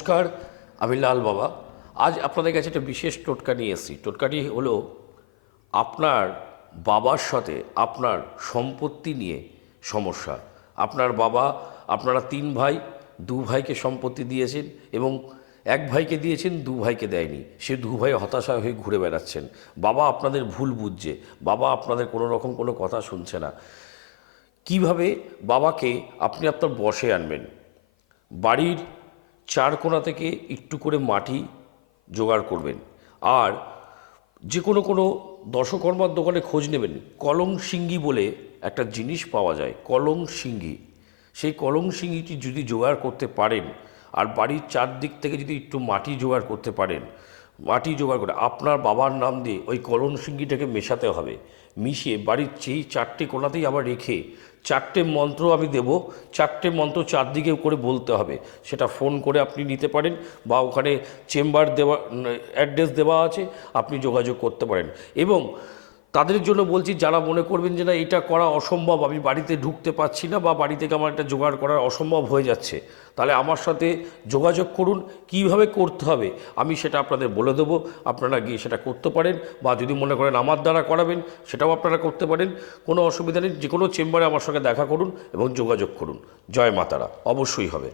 নমস্কার, আমি লাল বাবা। আজ আপনাদের কাছে একটা বিশেষ টোটকা নিয়ে এসেছি। টোটকাটি হলো আপনার বাবার সাথে আপনার সম্পত্তি নিয়ে সমস্যা। আপনার বাবা, আপনারা 3 ভাই, 2 ভাইকে সম্পত্তি দিয়েছেন এবং 1 ভাইকে দিয়েছেন, 2 ভাইকে দেয়নি। সে 2 ভাই হতাশা হয়ে ঘুরে বেড়াচ্ছেন। বাবা আপনাদের ভুল বুঝছে, বাবা আপনাদের কোনো রকম কোনো কথা শুনছে না। কিভাবে বাবাকে আপনি আপনার বশে আনবেন? বাড়ির 4 কোণা থেকে একটু করে মাটি জোগাড় করবেন। আর যে কোনো দশকর্মার দোকানে খোঁজ নেবেন। কলং সিঙ্গি বলে একটা জিনিস পাওয়া যায়, কলং সিঙ্গি। সেই কলং সিঙ্গিটি যদি জোগাড় করতে পারেন আর বাড়ির চারদিক থেকে যদি একটু মাটি জোগাড় করতে পারেন, মাটি জোগাড় করে আপনার বাবার নাম দিয়ে ওই কলং সিঙ্গিটাকে মেশাতে হবে। মিশিয়ে বাড়ির সেই 4টে কোণাতেই আবার রেখে 4টে মন্ত্র আমি দেব। 4টে মন্ত্র চারদিকে করে বলতে হবে। সেটা ফোন করে আপনি নিতে পারেন বা ওখানে চেম্বার দেওয়া, অ্যাড্রেস দেওয়া আছে, আপনি যোগাযোগ করতে পারেন। এবং তাদের জন্য বলছি যারা মনে করবেন যে না এটা করা অসম্ভব, আমি বাড়িতে ঢুকতে পারছি না বা বাড়ি থেকে আমার একটা জোগাড় করা অসম্ভব হয়ে যাচ্ছে, তাহলে আমার সাথে যোগাযোগ করুন। কিভাবে করতে হবে আমি সেটা আপনাদের বলে দেবো। আপনারা গিয়ে সেটা করতে পারেন বা যদি মনে করেন আমার দ্বারা করাবেন সেটাও আপনারা করতে পারেন। কোনো অসুবিধা নেই। যে কোনো চেম্বারে আমার সঙ্গে দেখা করুন এবং যোগাযোগ করুন। জয় মা তারা, অবশ্যই হবে।